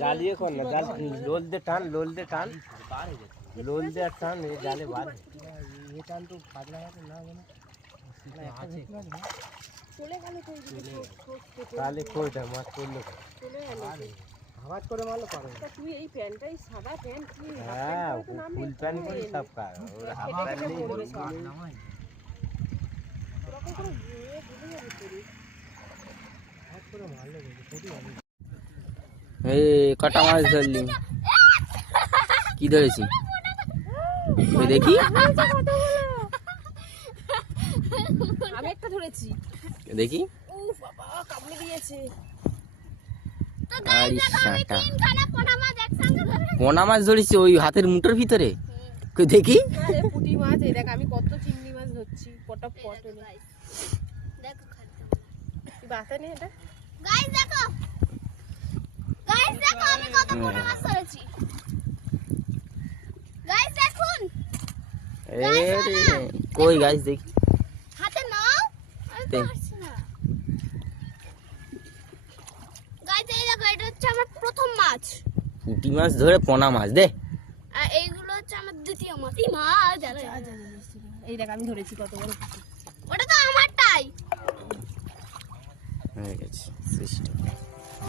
জালিয়ে কর না, জাল লোল দে টান, লোল দে টান, লোল দে আর টান, এই জালে বাঁধে। এই টান তো পাতলা আছে না মানে একটা ভেটকি মাছ না চলে গেল কই তাহলে কইটা মাছ পড়লো চলে গেল। আওয়াজ করে মারলে পারে তা তুই এই প্যান্টটাই সাদা প্যান্ট কি হ্যাঁ ফুল প্যান্ট করে সব কাজ ওর হাফ প্যান্ট নেই ওরকম করে ভুলে যাবে তোর। আওয়াজ করে মারলে কত ভালো। এই কটা মাছ ধরলি? কি ধরেছি ওই দেখি, আমি একটা ধরেছি। দেখি ও বাবা কামড়ে দিয়েছে। পোনা মাছ ধরেছি ওই হাতের মুঠোর ভিতরে, কই দেখি। আরে পুঁটি মাছ, এই দেখ আমি কত চিংড়ি মাছ ধরছি পটপ পটল। দেখো খাতে তুই বাতা নে এটা। গাইস দেখো আমি কত পোনা মাছ ধরেছি। গাইস দেখুন, কই গাইস দেখি। হাতে নাও, আমি দে। পারছি না। গাইস এই দেখো, এটা হচ্ছে আমার প্রথম মাছ, পুঁটি মাছ ধরে পোনা মাছ দে। আর এইগুলো হচ্ছে আমার দ্বিতীয় মাছ। এই মাছ জানো, এই দেখ আমি ধরেছি কত বড় পুঁটি। ওটা তো আমারটাই। হয়ে গেছে সিস্টেম।